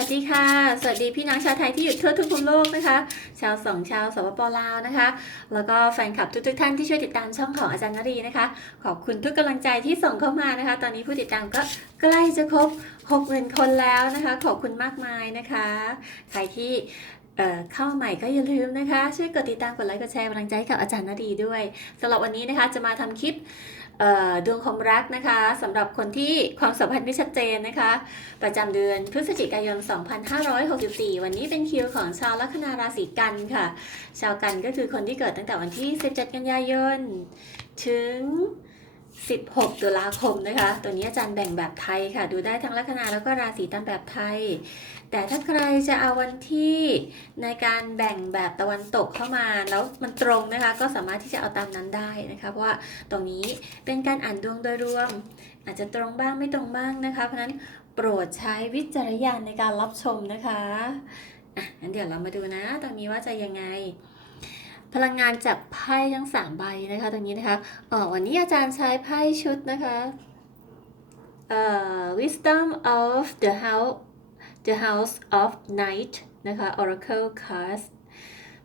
วัสดีค่ะ สวัสดีพี่น้องชาวไทยที่อยู่ทั่วทุกมุมโลกนะคะ ชาวสองชาวสปปลาวนะคะ แล้วก็แฟนคลับทุกๆท่านที่ช่วยติดตามช่องของอาจารย์นรีนะคะ ขอบคุณทุกกำลังใจที่ส่งเข้ามานะคะ ตอนนี้ผู้ติดตามก็ใกล้จะครบ60,000คนแล้วนะคะ ขอบคุณมากมายนะคะ ใครที่เข้าใหม่ก็อย่าลืมนะคะ ช่วยกดติดตามกดไลค์กดแชร์กำลังใจกับอาจารย์นรีด้วยสำหรับวันนี้นะคะจะมาทำคลิป ดวงความรักนะคะสำหรับคนที่ความสัมพันธ์ไม่ชัดเจนนะคะ ประจำเดือนพฤศจิกายน 2564 วันนี้เป็นคิวของชาวลัคนาราศีกันค่ะ ชาวกันก็คือคนที่เกิดตั้งแต่วันที่ 17 กันยายน ถึง 16 ตุลาคมนะคะ ตัวนี้อาจารย์แบ่งแบบไทยค่ะ ดูได้ทั้งลัคนาแล้วก็ราศีตามแบบไทย แต่ถ้าใครจะเอาวันที่ในการแบ่งแบบตะวันตกเข้ามาแล้วมันตรงนะคะ ก็สามารถที่จะเอาตามนั้นได้นะคะ เพราะว่าตรงนี้เป็นการอ่านดวงโดยรวม อาจจะตรงบ้างไม่ตรงบ้างนะคะ เพราะฉะนั้นโปรดใช้วิจารณญาณในการรับชมนะคะอะงั้นเดี๋ยวเรามาดูนะ ตรงนี้ว่าจะยังไง พลังงานจากไพ่ทั้งสามใบนะคะตรงนี้นะคะอ๋อวันนี้อาจารย์ใช้ไพ่ชุดนะคะเอ่อ wisdom of the house the house of night นะคะ oracle card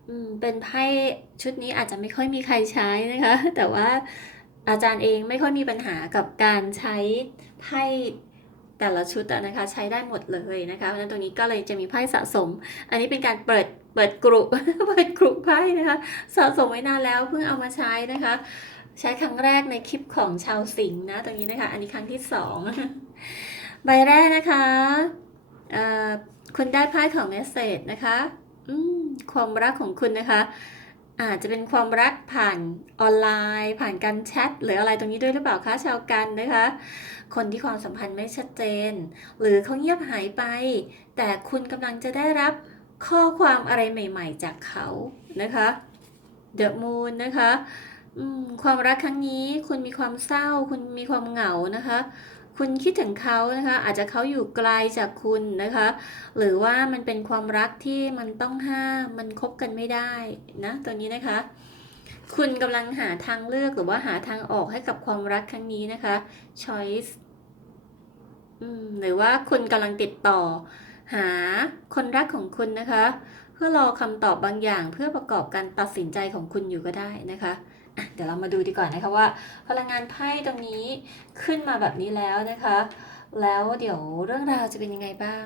อืมเป็นไพ่ชุดนี้อาจจะไม่ค่อยมีใครใช้นะคะ แต่ว่าอาจารย์เองไม่ค่อยมีปัญหากับการใช้ไพ่แต่ละชุดนะคะ ใช้ได้หมดเลยนะคะเพราะฉะนั้นตรงนี้ก็เลยจะมีไพ่สะสม อันนี้เป็นการเปิด เปิดกรุเปิดกรุไพ่นะคะสะสมไว้นานแล้วเพิ่งเอามาใช้นะคะ ใช้ครั้งแรกในคลิปของชาวสิงห์นะตรงนี้นะคะ อันนี้ครั้งที่สองใบแรกนะคะคุณได้ไพ่ของเมสเซจนะคะความรักของคุณนะคะ อาจจะเป็นความรักผ่านออนไลน์ ผ่านการแชทหรืออะไรตรงนี้ด้วยหรือเปล่าคะชาวกันนะคะ คนที่ความสัมพันธ์ไม่ชัดเจน หรือเขาเงียบหายไป แต่คุณกำลังจะได้รับ ข้อความอะไรใหม่ ๆ จากเขานะคะ The Moon นะคะความรักครั้งนี้คุณมีความเศร้า คุณมีความเหงานะคะ คุณคิดถึงเขานะคะ อาจจะเขาอยู่ไกลจากคุณนะคะ หรือว่ามันเป็นความรักที่มันต้องห้ามมันคบกันไม่ได้นะตัวนี้นะคะ คุณกำลังหาทางเลือกหรือว่าหาทางออกให้กับความรักครั้งนี้นะคะ choice หรือว่าคุณกำลังติดต่อ หาคนรักของคุณนะคะ เพื่อรอคำตอบบางอย่างเพื่อประกอบการตัดสินใจของคุณอยู่ก็ได้นะคะะเดี๋ยวเรามาดูดีกว่านะคะว่า พลังงานไพ่ตรงนี้ขึ้นมาแบบนี้แล้วนะคะ แล้วเดี๋ยวเรื่องราวจะเป็นยังไงบ้าง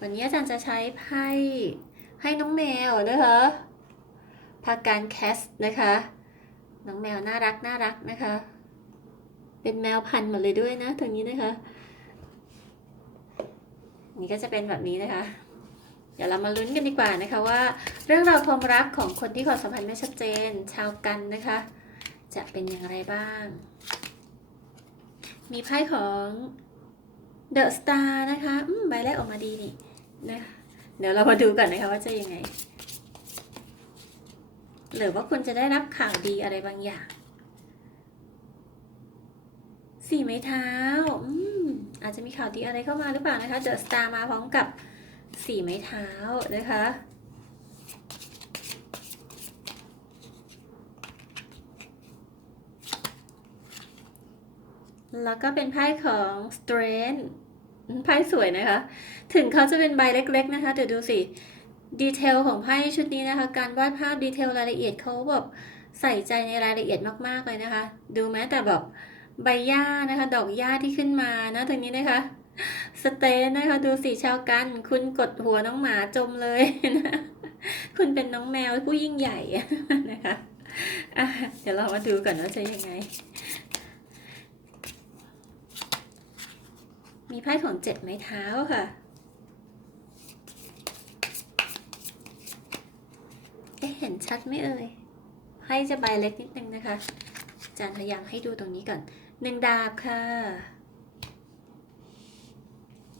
วันนี้อาจารย์จะใช้ไพ่ให้น้องแมวนะคะพาการแคสนะคะ น้องแมวน่ารักน่ารักนะคะ เป็นแมวพันธุ์หมดเลยด้วยนะตรงนี้นะคะ นี่ก็จะเป็นแบบนี้นะคะ เดี๋ยวเรามาลุ้นกันดีกว่านะคะว่า เรื่องราวความรักของคนที่ความสัมพันธ์ไม่ชัดเจน ชาวกันนะคะ จะเป็นอย่างไรบ้าง มีไพ่ของเดอะสตาร์นะคะอืมใบแรกออกมาดีนี่นะคะเดี๋ยวเรามาดูกันนะคะว่าจะยังไง หรือว่าคุณจะได้รับข่าวดีอะไรบางอย่าง สี่ไม้เท้า อืม อาจจะมีข่าวดีอะไรเข้ามาหรือเปล่านะคะเดอะสตาร์มาพร้อมกับสี่ไม้เท้านะคะแล้วก็เป็นไพ่ของ Strength ไพ่สวยนะคะ ถึงเขาจะเป็นใบเล็กๆนะคะแต่ดูสิ ดีเทลของไพ่ชุดนี้นะคะ การวาดภาพดีเทลรายละเอียดเขาแบบใส่ใจในรายละเอียดมากๆเลยนะคะ ดูแม้แต่แบบ ใบหญ้านะคะ ดอกหญ้าที่ขึ้นมานะตรงนี้นะคะสเตนนะคะดูสีชาวกัน คุณกดหัวน้องหมาจมเลยนะคุณเป็นน้องแมวผู้ยิ่งใหญ่นะคะะเดี๋ยวเรามาดูก่อนว่าจะยังไง มีไพ่ของเจ็ดไม้เท้าค่ะเเห็นชัดไหมเอ่ยไพ่จะใบเล็กนิดนึงนะคะอาจารย์พยายามให้ดูตรงนี้ก่อน หนึ่งดาบค่ะ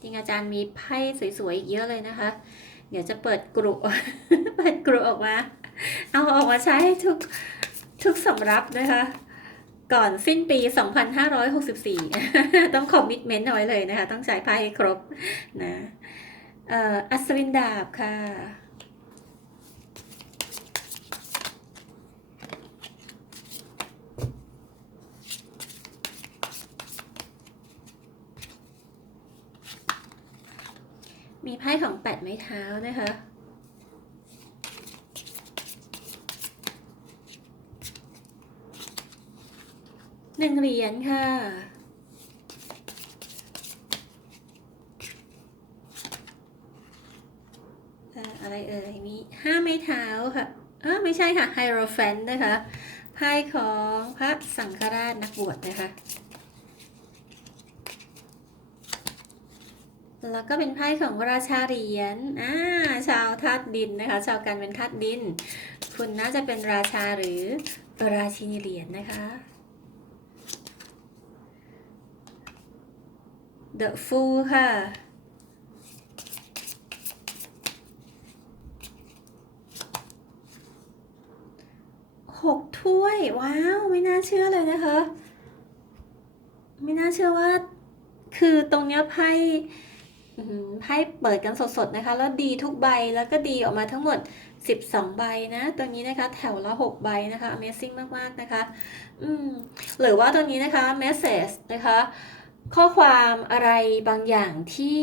จริงอาจารย์มีไพ่สวยๆอีกเยอะเลยนะคะ เดี๋ยวจะเปิดกรุเปิดกรุออกมา เอาออกมาใช้ทุกทุกสำรับนะคะ ก่อนสิ้นปี 2564 ต้องคอมมิชเมนต์เอาไว้เลยนะคะ ต้องใช้ไพ่ให้ครบนะอออัศวินดาบค่ะ ไพ่ของแปดไม้เท้านะคะหนึ่งเหรียญค่ะเอ่ออะไรเอ่ย มีห้าไม้เท้าค่ะเออไม่ใช่ค่ะไฮโรแฟนนะคะ ไพ่ของพระสังฆราชนักบวชนะคะ แล้วก็เป็นไพ่ของราชาเหรียญอ่าชาวธาตุดินนะคะ ชาวกันเป็นธาตุดิน คุณน่าจะเป็นราชาหรือราชินีเหรียญนะคะ The Fool ค่ะ หกถ้วย ว้าว ไม่น่าเชื่อเลยนะคะ ไม่น่าเชื่อว่า คือตรงเนี้ยไพ่ อื้อหือไพ่เปิดกันสดๆนะคะ แล้วดีทุกใบแล้วก็ดีออกมาทั้งหมด 12 ใบนะตัวนี้นะคะแถวละ 6 ใบนะคะ Amazing มากๆนะคะอืมหรือว่าตัวนี้นะคะ Message นะคะ ข้อความอะไรบางอย่างที่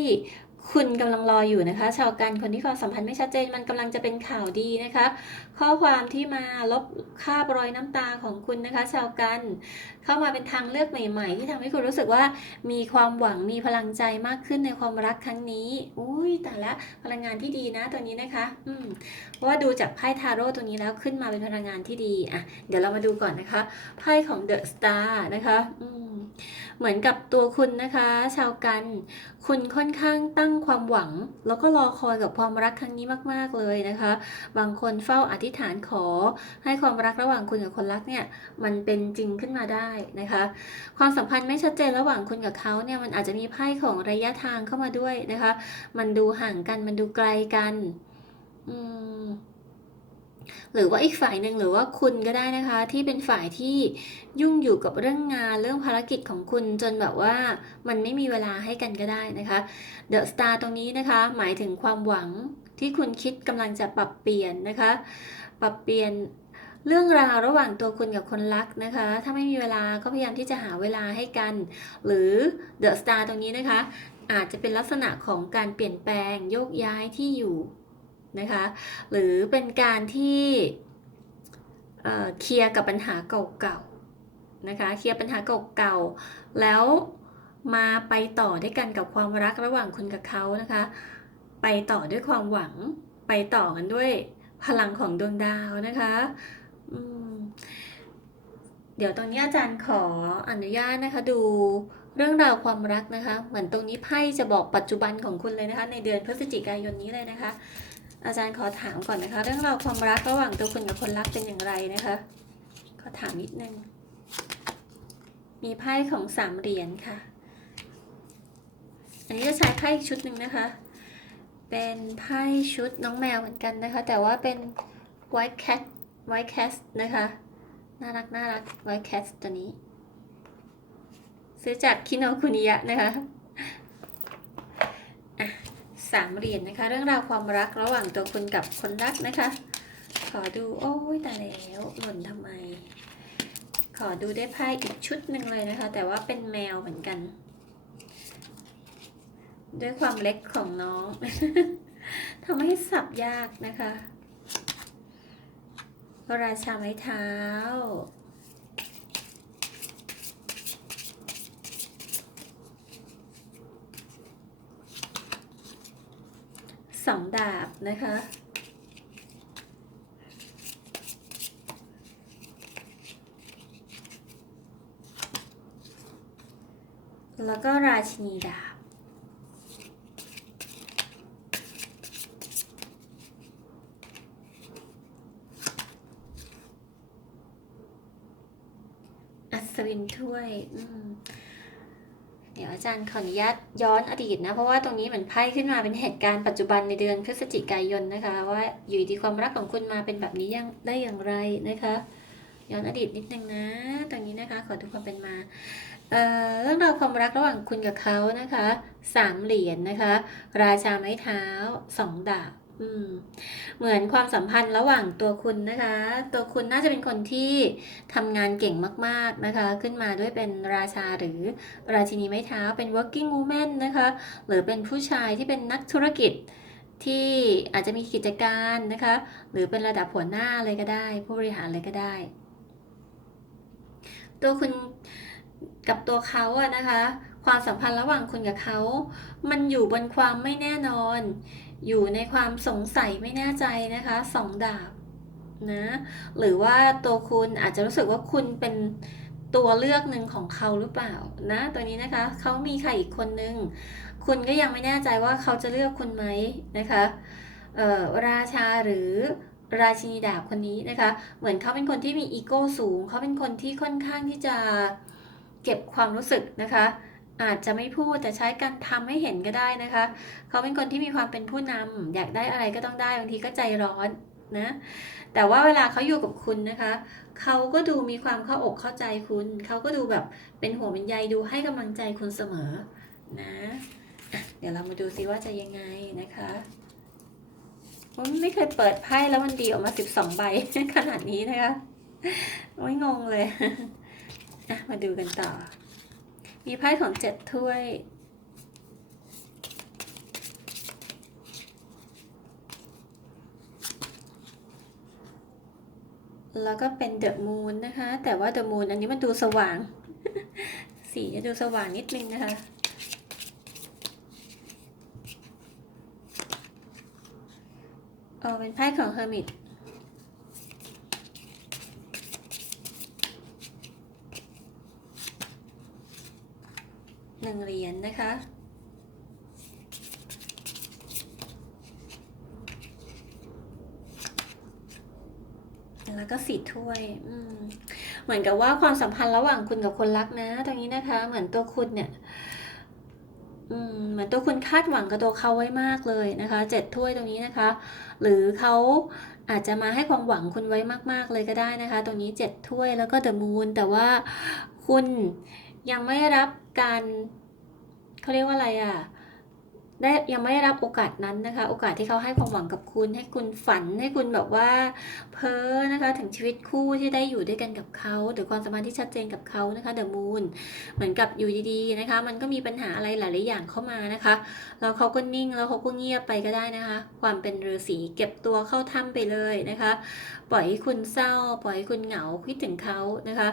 คุณกำลังรออยู่นะคะ ชาวกันคนที่ความสัมพันธ์ไม่ชัดเจนมันกำลังจะเป็นข่าวดีนะคะ ข้อความที่มาลบคาบรอยน้ำตาของคุณนะคะ ชาวกัน เข้ามาเป็นทางเลือกใหม่ ๆ ที่ทำให้คุณรู้สึกว่ามีความหวังมีพลังใจมากขึ้นในความรักครั้งนี้ อุ้ยแต่ละพลังงานที่ดีนะตัวนี้นะคะ อืมเพราะว่าดูจากไพ่ทาโร่ตัวนี้แล้วขึ้นมาเป็นพลังงานที่ดีอะเดี๋ยวเรามาดูก่อนนะคะไพ่ของเดอะสตาร์นะคะ อืมเหมือนกับตัวคุณนะคะ ชาวกันคุณค่อนข้างตั้งความหวัง แล้วก็รอคอยกับความรักครั้งนี้มาก ๆ เลยนะคะ บางคนเฝ้าอธิษฐานขอ ให้ความรักระหว่างคุณกับคนรักเนี่ยมันเป็นจริงขึ้นมาได้นะคะ ความสัมพันธ์ไม่ชัดเจนระหว่างคุณกับเขาเนี่ยมันอาจจะมีไพ่ของระยะทางเข้ามาด้วยนะคะ มันดูห่างกันมันดูไกลกัน อืม หรือว่าอีกฝ่ายหนึ่งหรือว่าคุณก็ได้นะคะ ที่เป็นฝ่ายที่ยุ่งอยู่กับเรื่องงานเรื่องภารกิจของคุณจนแบบว่ามันไม่มีเวลาให้กันก็ได้นะคะเดอะสตาร์ตรงนี้นะคะหมายถึงความหวังที่คุณคิดกำลังจะปรับเปลี่ยนนะคะ ปรับเปลี่ยนเรื่องราวระหว่างตัวคุณกับคนรักนะคะ ถ้าไม่มีเวลาก็พยายามที่จะหาเวลาให้กัน หรือเดอะสตาร์ตรงนี้นะคะ อาจจะเป็นลักษณะของการเปลี่ยนแปลงโยกย้ายที่อยู่ นะคะ หรือเป็นการที่เอ่อเคลียร์กับปัญหาเก่าๆนะคะ เคลียร์ปัญหาเก่าๆ แล้วมาไปต่อด้วยกันกับความรักระหว่างคุณกับเขานะคะ ไปต่อด้วยความหวัง ไปต่อกันด้วยพลังของดวงดาวนะคะเดี๋ยวตรงนี้อาจารย์ขออนุญาตนะคะดูเรื่องราวความรักนะคะ เหมือนตรงนี้ไพ่จะบอกปัจจุบันของคุณเลยนะคะ ในเดือนพฤศจิกายนนี้เลยนะคะ อาจารย์ขอถามก่อนนะคะ เรื่องราวความรักระหว่างตัวคุณกับคนรักเป็นอย่างไรนะคะ ขอถามนิดนึง มีไพ่ของสามเหรียญค่ะ อันนี้จะใช้ไพ่อีกชุดหนึ่งนะคะ เป็นไพ่ชุดน้องแมวเหมือนกันนะคะ แต่ว่าเป็น white cat white cat นะคะ น่ารักน่ารัก white cat ตัวนี้ ซื้อจากคิโนคุนิยะนะคะ สามเหรียญนะคะ เรื่องราวความรักระหว่างตัวคุณกับคนรักนะคะ ขอดูโอ้ยตายแล้วหล่นทำไม ขอดูได้ไพ่อีกชุดหนึ่งเลยนะคะ แต่ว่าเป็นแมวเหมือนกัน ด้วยความเล็กของน้องทำให้สับยากนะคะ ราชาไม้เท้า สองดาบนะคะ แล้วก็ราชินีดาบ อัศวินถ้วย อืม จารย์ขออนุญาตย้อนอดีตนะ เพราะว่าตรงนี้เหมือนไพ่ขึ้นมาเป็นเหตุการณ์ปัจจุบันในเดือนพฤศจิกายนนะคะ ว่าอยู่ดีความรักของคุณมาเป็นแบบนี้ยังได้อย่างไรนะคะ ย้อนอดีตนิดนึงนะตรงนี้นะคะขอดูความเป็นมาเเรื่องราวความรักระหว่างคุณกับเขานะคะสามเหรียญนะคะ ราชาไม้เท้าสองดาบ อืมเหมือนความสัมพันธ์ระหว่างตัวคุณนะคะ ตัวคุณน่าจะเป็นคนที่ทำงานเก่งมาก ๆนะคะ ขึ้นมาด้วยเป็นราชาหรือราชินีไม้เท้าเป็น working woman นะคะ หรือเป็นผู้ชายที่เป็นนักธุรกิจที่อาจจะมีกิจการนะคะ หรือเป็นระดับหัวหน้าเลยก็ได้ ผู้บริหารเลยก็ได้ ตัวคุณกับตัวเขาอะนะคะ ความสัมพันธ์ระหว่างคุณกับเขา มันอยู่บนความไม่แน่นอน อยู่ในความสงสัยไม่แน่ใจนะคะสองดาบนะหรือว่าตัวคุณอาจจะรู้สึกว่าคุณเป็นตัวเลือกหนึ่งของเขาหรือเปล่านะตัวนี้นะคะเขามีใครอีกคนนึงคุณก็ยังไม่แน่ใจว่าเขาจะเลือกคุณไหมนะคะเอ่อราชาหรือราชินีดาบคนนี้นะคะ เหมือนเขาเป็นคนที่มีอีโก้สูง เขาเป็นคนที่ค่อนข้างที่จะเก็บความรู้สึกนะคะ อาจจะไม่พูดแต่ใช้การทำให้เห็นก็ได้นะคะ เขาเป็นคนที่มีความเป็นผู้นำอยากได้อะไรก็ต้องได้บางทีก็ใจร้อนนะแต่ว่าเวลาเขาอยู่กับคุณนะคะ เขาก็ดูมีความเข้าอกเข้าใจคุณ เขาก็ดูแบบเป็นห่วงเป็นใยดูให้กำลังใจคุณเสมอนะเดี๋ยวเรามาดูซิว่าจะยังไงนะคะผมไม่เคยเปิดไพ่แล้วมันดีออกมา12ใบขนาดนี้นะคะโอ้ยงงเลยมาดูกันต่อ มีไพ่ของเจ็ดถ้วย แล้วก็เป็นเดอะมูนนะคะ แต่ว่าเดอะมูนอันนี้มันดูสว่าง สีจะดูสว่างนิดนึงนะคะเออเป็นไพ่ของเฮอร์มิต นึ่งเหรียญนะคะ แล้วก็สีถ้วย อืม เหมือนกับว่าความสัมพันธ์ระหว่างคุณกับคนรักนะ ตรงนี้นะคะ เหมือนตัวคุณเนี่ย อืม เหมือนตัวคุณคาดหวังกับตัวเขาไว้มากเลยนะคะ เจ็ดถ้วยตรงนี้นะคะ หรือเขาอาจจะมาให้ความหวังคุณไว้มาก ๆ เลยก็ได้นะคะ ตรงนี้เจ็ดถ้วยแล้วก็เดอะมูนแต่ว่าคุณยังไม่รับการ เขาเรียกว่าอะไรอะ ได้ยังไม่ได้รับโอกาสนั้นนะคะ โอกาสที่เขาให้ความหวังกับคุณ ให้คุณฝันให้คุณแบบว่า เพ้อนะคะ ถึงชีวิตคู่ที่ได้อยู่ด้วยกันกับเขาหรือความสัมพันธ์ที่ชัดเจนกับเขานะคะเดอะมูนเหมือนกับอยู่ดีๆนะคะ มันก็มีปัญหาอะไรหลายๆอย่างเข้ามานะคะแล้วเขาก็นิ่งแล้วเขาก็เงียบไปก็ได้นะคะ ความเป็นฤาษีเก็บตัวเข้าถ้ำไปเลยนะคะ ปล่อยให้คุณเศร้า ปล่อยให้คุณเหงาคิดถึงเขานะคะ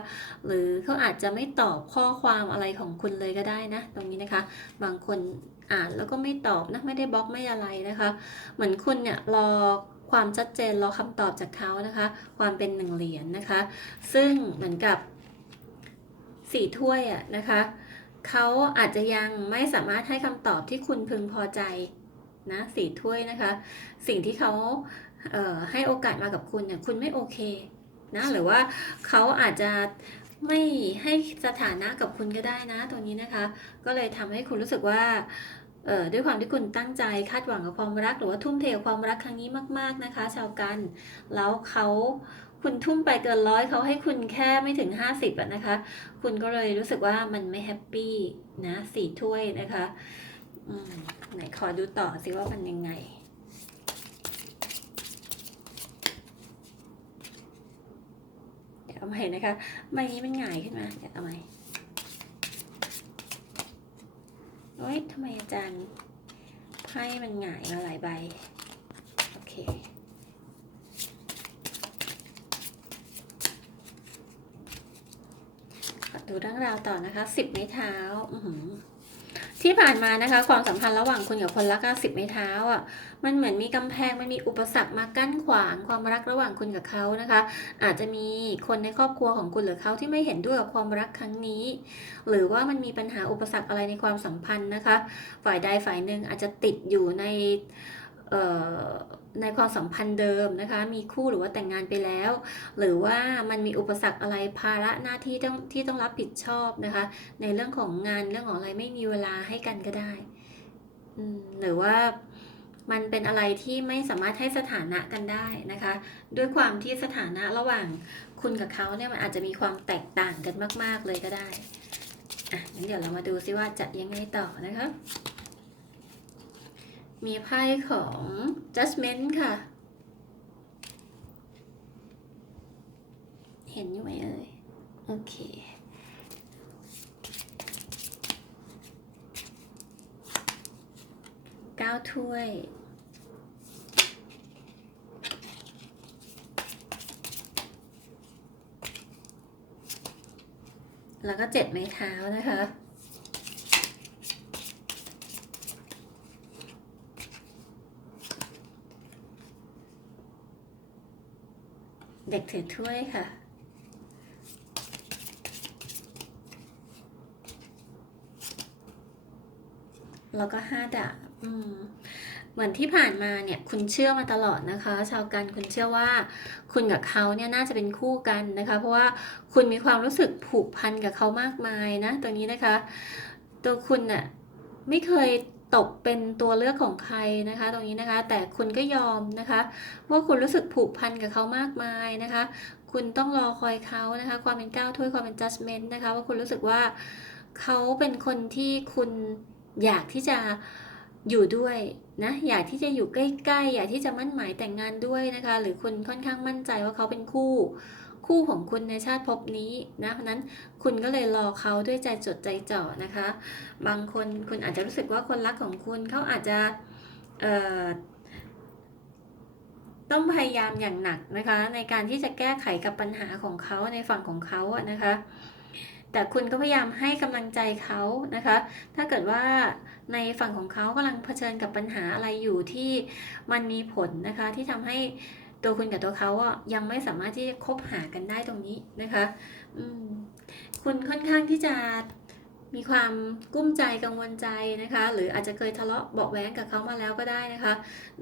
หรือเขาอาจจะไม่ตอบข้อความอะไรของคุณเลยก็ได้นะ ตรงนี้นะคะ บางคน อ่านแล้วก็ไม่ตอบนะไม่ได้บล็อกไม่อะไรนะคะ เหมือนคุณเนี่ยรอความชัดเจนรอคำตอบจากเขานะคะ ความเป็นหนึ่งเหรียญนะคะ ซึ่งเหมือนกับสี่ถ้วยอะนะคะเขาอาจจะยังไม่สามารถให้คำตอบที่คุณพึงพอใจนะสี่ถ้วยนะคะ สิ่งที่เขาเให้โอกาสมากับคุณเนี่ยคุณไม่โอเคนะหรือว่าเขาอาจจะ ไม่ให้สถานะกับคุณก็ได้นะตรงนี้นะคะ ก็เลยทำให้คุณรู้สึกว่าด้วยความที่คุณตั้งใจคาดหวังกับความรัก หรือว่าทุ่มเทกับความรักครั้งนี้มาก ๆนะคะ ชาวกัน แล้วเขาคุณทุ่มไปเกินร้อยเขาให้คุณแค่ไม่ถึง 50อะนะคะ คุณก็เลยรู้สึกว่ามันไม่แฮปปี้นะสี่ถ้วยนะคะไหนขอดูต่อสิว่ามันยังไง เอาใหม่นะคะ ใบนี้มันหงายขึ้นมาเดี๋ยวเอาใหม่โอ๊ยทำไมอาจารย์ไพ่มันหงายมาหลายใบ โอเค ดูเรื่องราวต่อนะคะสิบไม้เท้า อือหือ ที่ผ่านมานะคะความสัมพันธ์ระหว่างคุณกับคนรักสิบไม้เท้าอะมันเหมือนมีกำแพงมันมีอุปสรรคมากั้นขวางความรักระหว่างคุณกับเขานะคะ อาจจะมีคนในครอบครัวของคุณหรือเขาที่ไม่เห็นด้วยกับความรักครั้งนี้ หรือว่ามันมีปัญหาอุปสรรคอะไรในความสัมพันธ์นะคะ ฝ่ายใดฝ่ายหนึ่งอาจจะติดอยู่ในเอ่อ ในความสัมพันธ์เดิมนะคะ มีคู่หรือว่าแต่งงานไปแล้ว หรือว่ามันมีอุปสรรคอะไรภาระหน้าที่ต้องที่ต้องรับผิดชอบนะคะ ในเรื่องของงานเรื่องของอะไรไม่มีเวลาให้กันก็ได้หรือว่ามันเป็นอะไรที่ไม่สามารถให้สถานะกันได้นะคะ ด้วยความที่สถานะระหว่างคุณกับเขาเนี่ยมันอาจจะมีความแตกต่างกันมาก ๆเลยก็ได้อะงั้นเดี๋ยวเรามาดูซิว่าจะยังไงต่อนะคะ มีไพ่ของ judgment ค่ะ เห็นอยู่ไหมเอ่ย โอเค เก้าถ้วยแล้วก็เจ็ดไม้เท้านะคะ เด็กถือถ้วยค่ะ แล้วก็ห้าดาบเหมือนที่ผ่านมาเนี่ยคุณเชื่อมาตลอดนะคะ ชาวกันคุณเชื่อว่า คุณกับเขาเนี่ยน่าจะเป็นคู่กันนะคะ เพราะว่าคุณมีความรู้สึกผูกพันกับเขามากมายนะ ตรงนี้นะคะ ตัวคุณน่ะไม่เคย ตกเป็นตัวเลือกของใครนะคะ ตรงนี้นะคะ แต่คุณก็ยอมนะคะ ว่าคุณรู้สึกผูกพันกับเขามากมายนะคะ คุณต้องรอคอยเขานะคะ ความเป็นก้าวถ้วยความเป็น judgment นะคะ ว่าคุณรู้สึกว่าเขาเป็นคนที่คุณอยากที่จะอยู่ด้วยนะอยากที่จะอยู่ใกล้ๆ อยากที่จะมั่นหมายแต่งงานด้วยนะคะ หรือคุณค่อนข้างมั่นใจว่าเขาเป็นคู่ คู่ของคุณในชาติภพนี้นะเพราะนั้นคุณก็เลยรอเขาด้วยใจจดใจจ่อนะคะ บางคนคุณอาจจะรู้สึกว่าคนรักของคุณเขาอาจจะต้องพยายามอย่างหนักนะคะ ในการที่จะแก้ไขกับปัญหาของเขาในฝั่งของเขาอะนะคะ แต่คุณก็พยายามให้กำลังใจเขานะคะ ถ้าเกิดว่าในฝั่งของเขากำลังเผชิญกับปัญหาอะไรอยู่ที่มันมีผลนะคะที่ทำให้ ตัวคุณกับตัวเขาอะยังไม่สามารถที่จะคบหากันได้ตรงนี้นะคะอืคุณค่อนข้างที่จะมีความกุ้มใจกังวลใจนะคะ หรืออาจจะเคยทะเลาะเบาแว้งกับเขามาแล้วก็ได้นะคะ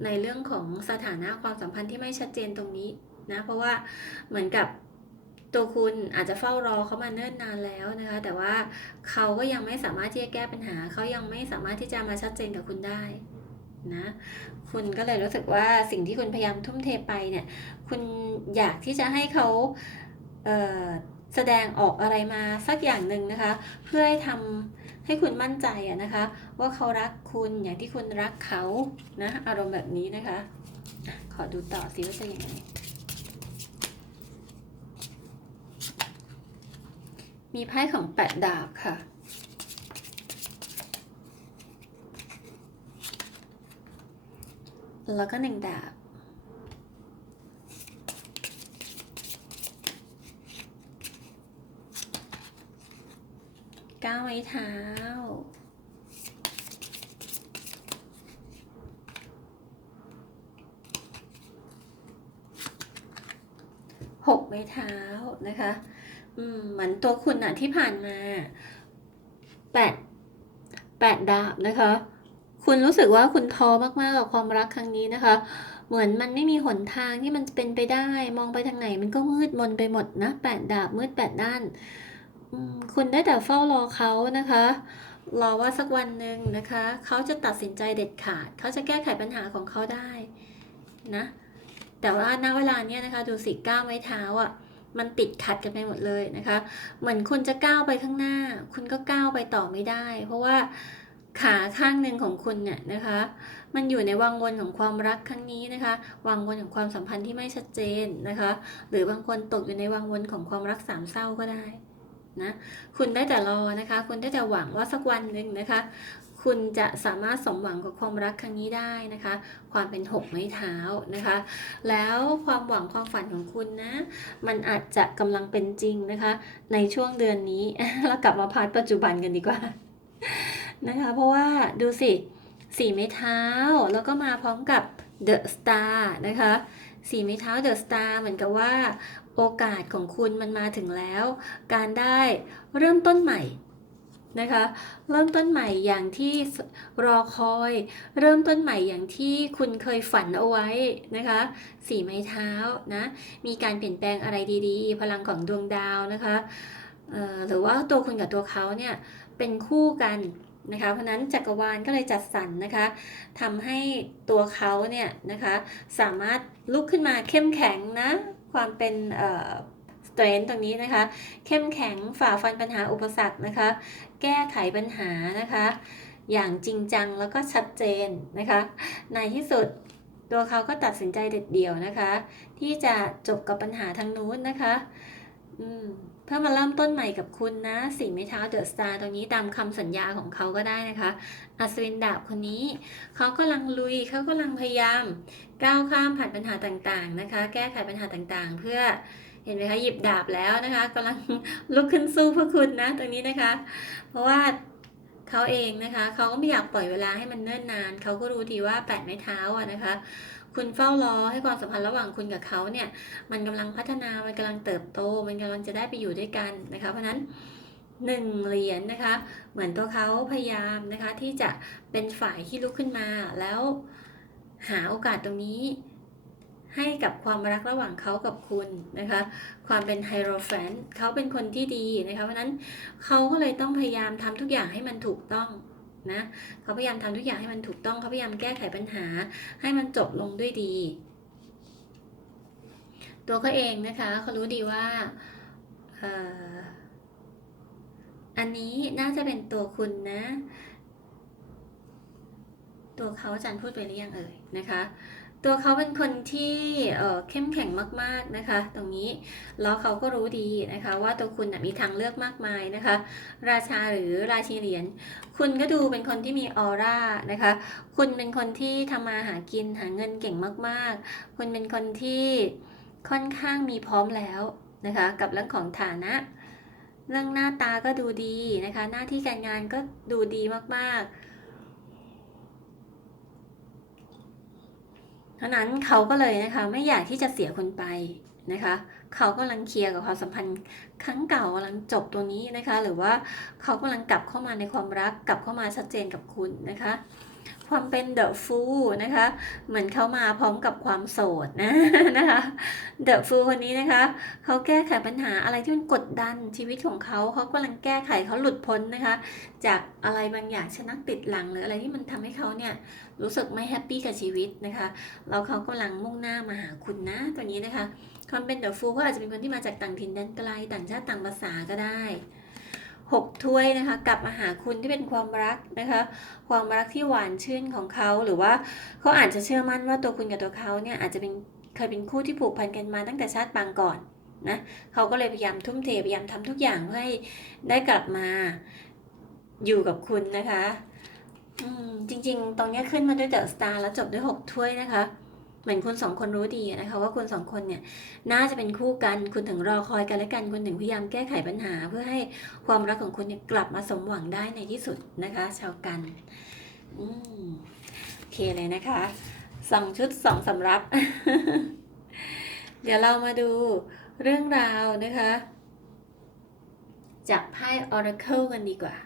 ในเรื่องของสถานะความสัมพันธ์ที่ไม่ชัดเจนตรงนี้นะเพราะว่าเหมือนกับตัวคุณอาจจะเฝ้ารอเขามาเนิ่นนานแล้วนะคะ แต่ว่าเขาก็ยังไม่สามารถที่จะแก้ปัญหา เขายังไม่สามารถที่จะมาชัดเจนกับคุณได้ นะคุณก็เลยรู้สึกว่าสิ่งที่คุณพยายามทุ่มเทไปเนี่ยคุณอยากที่จะให้เขาเแสดงออกอะไรมาสักอย่างหนึ่งนะคะ เพื่อให้ทำให้คุณมั่นใจอะนะคะ ว่าเขารักคุณอย่างที่คุณรักเขานะอารมณ์แบบนี้นะคะอะขอดูต่อสิว่าจะยังไงมีไพ่ของแปดดาบค่ะ แล้วก็หนึ่งดาบ ก้าวไม้เท้า หกไม้เท้านะคะ อืม เหมือนตัวคุณอะที่ผ่านมาแปดแปดดาบนะคะ คุณรู้สึกว่าคุณท้อมากๆกับความรักครั้งนี้นะคะ เหมือนมันไม่มีหนทางที่มันจะเป็นไปได้ มองไปทางไหนมันก็มืดมนไปหมดนะแปดดาบมืดแปดด้าน คุณได้แต่เฝ้ารอเขานะคะรอว่าสักวันหนึ่งนะคะ เขาจะตัดสินใจเด็ดขาด เขาจะแก้ไขปัญหาของเขาได้นะ แต่ว่าณเวลาเนี้ยนะคะ ดูสิก้าวไม้เท้าอะมันติดขัดกันไปหมดเลยนะคะ เหมือนคุณจะก้าวไปข้างหน้า คุณก็ก้าวไปต่อไม่ได้ เพราะว่า ขาข้างหนึ่งของคุณเนี่ยนะคะ มันอยู่ในวังวนของความรักครั้งนี้นะคะ วังวนของความสัมพันธ์ที่ไม่ชัดเจนนะคะ หรือบางคนตกอยู่ในวังวนของความรักสามเศร้าก็ได้นะ คุณได้แต่รอนะคะ คุณได้แต่หวังว่าสักวันหนึ่งนะคะ คุณจะสามารถสมหวังกับความรักครั้งนี้ได้นะคะ ความเป็นหกไม้เท้านะคะ แล้วความหวังความฝันของคุณนะ มันอาจจะกำลังเป็นจริงนะคะ ในช่วงเดือนนี้เรากลับมาพาร์ทปัจจุบันกันดีกว่า นะคะ เพราะว่าดูสิสี่ไม้เท้า แล้วก็มาพร้อมกับ The Star นะคะสี่ไม้เท้า The Star เหมือนกับว่า โอกาสของคุณมันมาถึงแล้ว การได้เริ่มต้นใหม่นะคะ เริ่มต้นใหม่อย่างที่รอคอย เริ่มต้นใหม่อย่างที่คุณเคยฝันเอาไว้นะคะสี่ไม้เท้านะ มีการเปลี่ยนแปลงอะไรดีๆ พลังของดวงดาวนะคะหรือว่าตัวคุณกับตัวเขาเนี่ยเป็นคู่กัน นะคะเพราะนั้นจักรวาลก็เลยจัดสรรนะคะทำให้ตัวเขาเนี่ยนะคะสามารถลุกขึ้นมาเข้มแข็งนะความเป็นเอ่อสเตรนตรงนี้นะคะ เข้มแข็งฝ่าฟันปัญหาอุปสรรคนะคะ แก้ไขปัญหานะคะ อย่างจริงจังแล้วก็ชัดเจนนะคะ ในที่สุดตัวเขาก็ตัดสินใจเด็ดเดี่ยวนะคะ ที่จะจบกับปัญหาทางนู้นนะคะ อืม เพื่อมาเริ่มต้นใหม่กับคุณนะสิ่ไม้เท้าเดอะสตาร์ตรงนี้ตามคำสัญญาของเขาก็ได้นะคะ อัศวินดาบคนนี้ เขากำลังลุยเขากำลังพยายาม ก้าวข้ามผ่านปัญหาต่างๆนะคะ แก้ไขปัญหาต่างๆ เพื่อเห็นไหมคะหยิบดาบแล้วนะคะกำลังลุกขึ้นสู้เพื่อคุณนะตรงนี้นะคะ เพราะว่าเขาเองนะคะ เขาก็ไม่อยากปล่อยเวลาให้มันเนิ่นนาน เขาก็รู้ดีว่าแปดไม้เท้าอะนะคะ คุณเฝ้ารอให้ความสัมพันธ์ระหว่างคุณกับเขาเนี่ย มันกำลังพัฒนา มันกำลังเติบโต มันกำลังจะได้ไปอยู่ด้วยกันนะคะ เพราะนั้นหนึ่งเหรียญนะคะ เหมือนตัวเขาพยายามนะคะ ที่จะเป็นฝ่ายที่ลุกขึ้นมา แล้วหาโอกาสตรงนี้ ให้กับความรักระหว่างเขากับคุณนะคะ ความเป็นไฮโรแฟนเขาเป็นคนที่ดีนะคะ เพราะฉะนั้นเขาก็เลยต้องพยายามทำทุกอย่างให้มันถูกต้อง นะเขาพยายามทำทุกอย่างให้มันถูกต้องเขาพยายามแก้ไขปัญหา ให้มันจบลงด้วยดี ตัวเขาเองนะคะเขารู้ดีว่าอันนี้น่าจะเป็นตัวคุณนะ ตัวเขาอาจารย์พูดไปหรือยังเอ่ยนะคะ ตัวเขาเป็นคนที่เเข้มแข็งมากๆนะคะ ตรงนี้แล้วเขาก็รู้ดีนะคะ ว่าตัวคุณมีทางเลือกมากมายนะคะ ราชาหรือราชีเหรียญคุณก็ดูเป็นคนที่มีออร่านะคะ คุณเป็นคนที่ทำมาหากินหาเงินเก่งมากๆ คุณเป็นคนที่ค่อนข้างมีพร้อมแล้วนะคะ กับเรื่องของฐานะ เรื่องหน้าตาก็ดูดีนะคะ หน้าที่การงานก็ดูดีมากๆ เพ ราะนั้นเขาก็เลยนะคะไม่อยากที่จะเสียคนไปนะคะเขากำลังเคลียร์กับความสัมพันธ์ครั้งเก่ากำลังจบตัวนี้นะคะ หรือว่าเขากำลังกลับเข้ามาในความรักกลับเข้ามาชัดเจนกับคุณนะคะ ความเป็นเดอะฟูนะคะ เหมือนเขามาพร้อมกับความโสดนะนะคะเดอะฟูคนนี้นะคะเขาแก้ไขปัญหาอะไรที่มันกดดันชีวิตของเขาเขากำลังแก้ไขเขาหลุดพ้นนะคะ จากอะไรบางอย่างชนักติดหลังหรืออะไรที่มันทำให้เขาเนี่ยรู้สึกไม่แฮปปี้กับชีวิตนะคะแล้วเขากำลังมุ่งหน้ามาหาคุณนะตัวนี้นะคะความเป็นเดอะฟูก็อาจจะเป็นคนที่มาจากต่างถิ่นแดนไกลต่างชาติต่างภาษาก็ได้ หกถ้วยนะคะกลับมาหาคุณที่เป็นความรักนะคะ ความรักที่หวานชื่นของเขาหรือว่าเขาอาจจะเชื่อมั่นว่าตัวคุณกับตัวเขาเนี่ยอาจจะเป็นเคยเป็นคู่ที่ผูกพันกันมาตั้งแต่ชาติปางก่อนนะเขาก็เลยพยายามทุ่มเทพยายามทำทุกอย่างเพื่อให้ได้กลับมาอยู่กับคุณนะคะอืมจริง ๆ ตรงนี้ขึ้นมาด้วยเดอะสตาร์แล้วจบด้วยหกถ้วยนะคะ เหมือนคุณสองคนรู้ดีนะคะว่าคุณสองคนเนี่ยน่าจะเป็นคู่กันคุณถึงรอคอยกันและกันคุณถึงพยายามแก้ไขปัญหา เพื่อให้ความรักของคุณเนี่ยกลับมาสมหวังได้ในที่สุดนะคะ ชาวกันอืมโอเคเลยนะคะสองชุดสองสำรับ เดี๋ยวเรามาดูเรื่องราวนะคะ จากไพ่ Oracle กันดีกว่า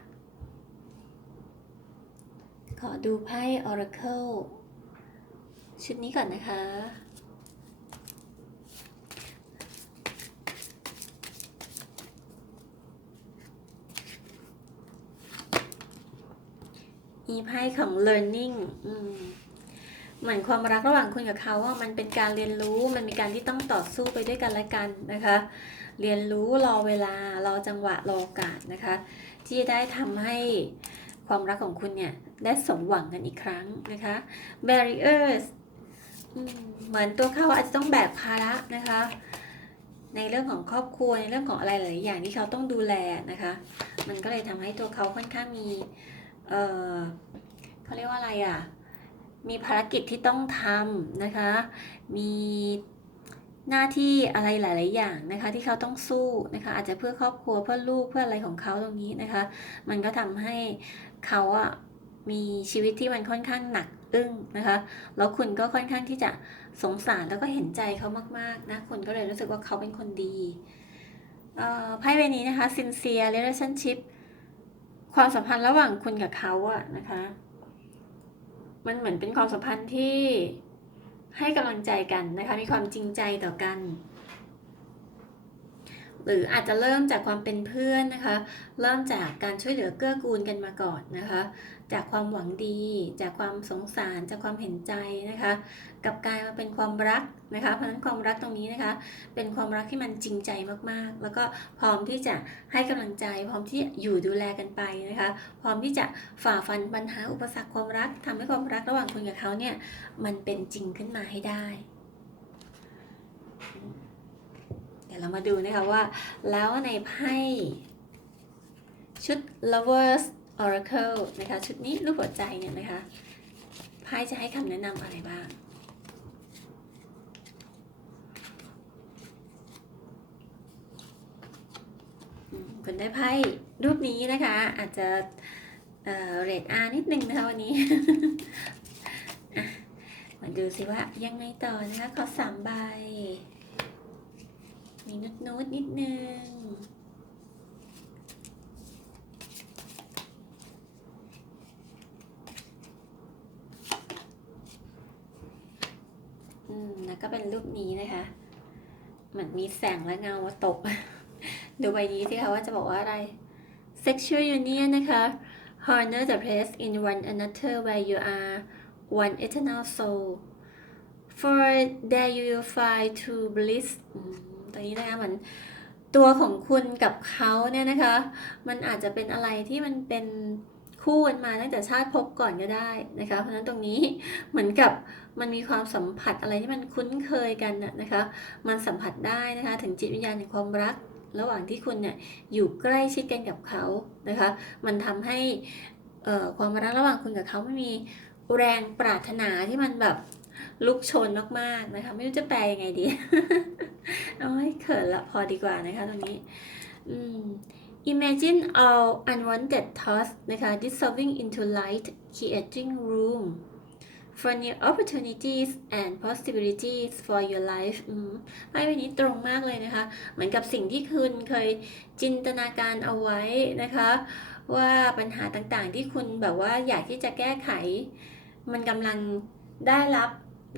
ขอดูไพ่ Oracle ชุดนี้ก่อนนะคะมีไพ่ของ learning อืมเหมือนความรักระหว่างคุณกับเขาว่ามันเป็นการเรียนรู้มันมีการที่ต้องต่อสู้ไปด้วยกันและกันนะคะ เรียนรู้รอเวลารอจังหวะรอโอกาสนะคะ ที่จะได้ทำให้ความรักของคุณเนี่ยได้สมหวังกันอีกครั้งนะคะ barriers เหมือนตัวเขาอาจจะต้องแบกภาระนะคะ ในเรื่องของครอบครัวในเรื่องของอะไรหลายอย่างที่เขาต้องดูแลนะคะ มันก็เลยทำให้ตัวเขาค่อนข้างมี เออเขาเรียกว่าอะไรอะ มีภารกิจที่ต้องทำนะคะ มีหน้าที่อะไรหลาย ๆ อย่างนะคะ ที่เขาต้องสู้นะคะ อาจจะเพื่อครอบครัวเพื่อลูกเพื่ออะไรของเขาตรงนี้นะคะ มันก็ทำให้เขาอะมีชีวิตที่มันค่อนข้างหนัก อึ้งนะคะ แล้วคุณก็ค่อนข้างที่จะสงสารแล้วก็เห็นใจเขามากๆนะ คุณก็เลยรู้สึกว่าเขาเป็นคนดีไพ่ใบนี้นะคะ sincere relationship ความสัมพันธ์ระหว่างคุณกับเขาอะนะคะ มันเหมือนเป็นความสัมพันธ์ที่ให้กำลังใจกันนะคะ มีความจริงใจต่อกัน หรืออาจจะเริ่มจากความเป็นเพื่อนนะคะ เริ่มจากการช่วยเหลือเกื้อกูลกันมาก่อนนะคะ จากความหวังดี จากความสงสาร จากความเห็นใจนะคะกับกลายมาเป็นความรักนะคะเพราะฉะนั้นความรักตรงนี้นะคะ เป็นความรักที่มันจริงใจมากๆ แล้วก็พร้อมที่จะให้กำลังใจ พร้อมที่อยู่ดูแลกันไปนะคะ พร้อมที่จะฝ่าฟันปัญหาอุปสรรคความรักทำให้ความรักระหว่างคุณกับเขาเนี่ยมันเป็นจริงขึ้นมาให้ได้เดี๋ยวเรามาดูนะคะว่า แล้วในไพ่ชุด lovers oracle นะคะ ชุดนี้รูปหัวใจเนี่ยนะคะไพ่จะให้คำแนะนำอะไรบ้างคุณได้ไพ่รูปนี้นะคะ อาจจะเรทอานิดนึงนะคะวันนี้มาดูสิว่ายังไงต่อนะคะ ขอสามใบ มีนุดนุดนิดนึง มแล้วก็เป็นรูปนี้นะคะเหมือนมีแสงและเงาตก ดูใบนี้สิคะว่าจะบอกว่าอะไร sexual union นะคะ honor the place in one another where you are one eternal soul for there you will find true bliss ตรงนี้นะคะเหมือนตัวของคุณกับเขาเนี่ยนะคะ มันอาจจะเป็นอะไรที่มันเป็น คู่กันมาตั้งแต่ชาติภพก่อนก็ได้นะคะ เพราะฉะนั้นตรงนี้เหมือนกับมันมีความสัมผัสอะไรที่มันคุ้นเคยกันน่ะนะคะ มันสัมผัสได้นะคะ ถึงจิตวิญญาณแห่งความรัก ระหว่างที่คุณเนี่ยอยู่ใกล้ชิดกันกับเขานะคะ มันทำให้ความรักระหว่างคุณกับเขาไม่มีแรงปรารถนาที่มันแบบลุกโชนมากๆนะคะ ไม่รู้จะแปลยังไงดีเอาให้เขินละพอดีกว่านะคะตรงนี้ อืม Imagine all unwanted thoughts นะคะ dissolving into light creating room for new opportunities and possibilities for your life อืมไพ่ใบนี้ตรงมากเลยนะคะ เหมือนกับสิ่งที่คุณเคยจินตนาการเอาไว้นะคะ ว่าปัญหาต่างๆที่คุณแบบว่าอยากที่จะแก้ไข มันกำลังได้รับ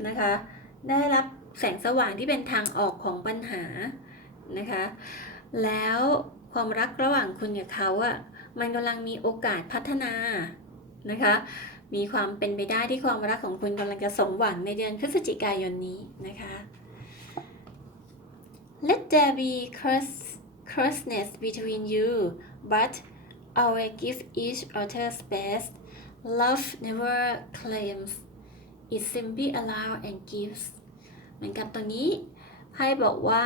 นะคะ ได้รับแสงสว่างที่เป็นทางออกของปัญหานะคะ แล้ว ความรักระหว่างคุณกับเขาอะมันกำลังมีโอกาสพัฒนานะคะ มีความเป็นไปได้ที่ความรักของคุณกำลังจะสมหวังในเดือนพฤศจิกายนนี้นะคะ Let there be close, closeness between you but always give each other space love never claims it simply allows and gives เหมือนกับตรงนี้ไพ่บอกว่า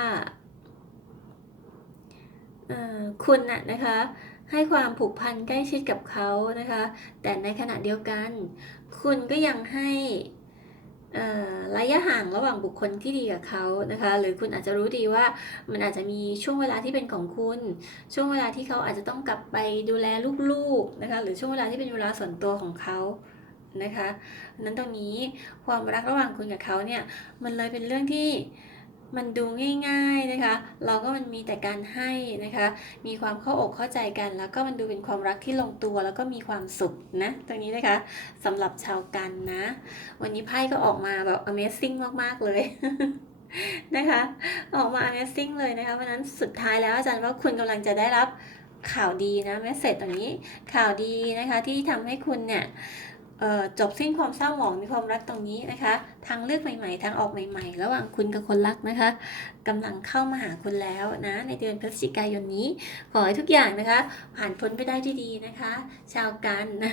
คุณน่ะนะคะให้ความผูกพันใกล้ชิดกับเขานะคะ แต่ในขณะเดียวกัน คุณก็ยังให้ระยะห่างระหว่างบุคคลที่ดีกับเขานะคะ หรือคุณอาจจะรู้ดีว่ามันอาจจะมีช่วงเวลาที่เป็นของคุณ ช่วงเวลาที่เขาอาจจะต้องกลับไปดูแลลูกๆนะคะหรือช่วงเวลาที่เป็นเวลาส่วนตัวของเขานะคะนั้นตรงนี้ความรักระหว่างคุณกับเขาเนี่ยมันเลยเป็นเรื่องที่ มันดูง่ายๆนะคะ เราก็มันมีแต่การให้นะคะ มีความเข้าอกเข้าใจกัน แล้วก็มันดูเป็นความรักที่ลงตัวแล้วก็มีความสุขนะตรงนี้นะคะสำหรับชาวกันนะ วันนี้ไพ่ก็ออกมาแบบ amazing มากๆเลยนะคะ ออกมา amazing เลยนะคะเพราะนั้นสุดท้ายแล้วอาจารย์ว่าคุณกำลังจะได้รับข่าวดีนะเมสเซจตรงนี้ข่าวดีนะคะที่ทำให้คุณเนี่ย จบสิ้นความเศร้าหมองในความรักตรงนี้นะคะ ทางเลือกใหม่ๆ ทางออกใหม่ๆ ระหว่างคุณกับคนรักนะคะกำลังเข้ามาหาคุณแล้วนะ ในเดือนพฤศจิกายนนี้ ขอให้ทุกอย่างนะคะ ผ่านพ้นไปได้ด้วยดีนะคะ ชาวกันนะ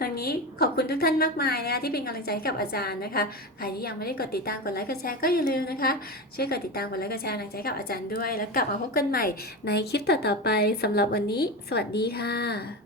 ตรงนี้ขอบคุณทุกท่านมากมายนะคะที่เป็นกำลังใจกับอาจารย์นะคะใครที่ยังไม่ได้กดติดตามกดไลค์กดแชร์ก็อย่าลืมนะคะ ช่วยกดติดตามกดไลค์กดแชร์กำลังใจกับอาจารย์ด้วย แล้วกลับมาพบกันใหม่ในคลิปต่อๆไปสำหรับวันนี้ สวัสดีค่ะ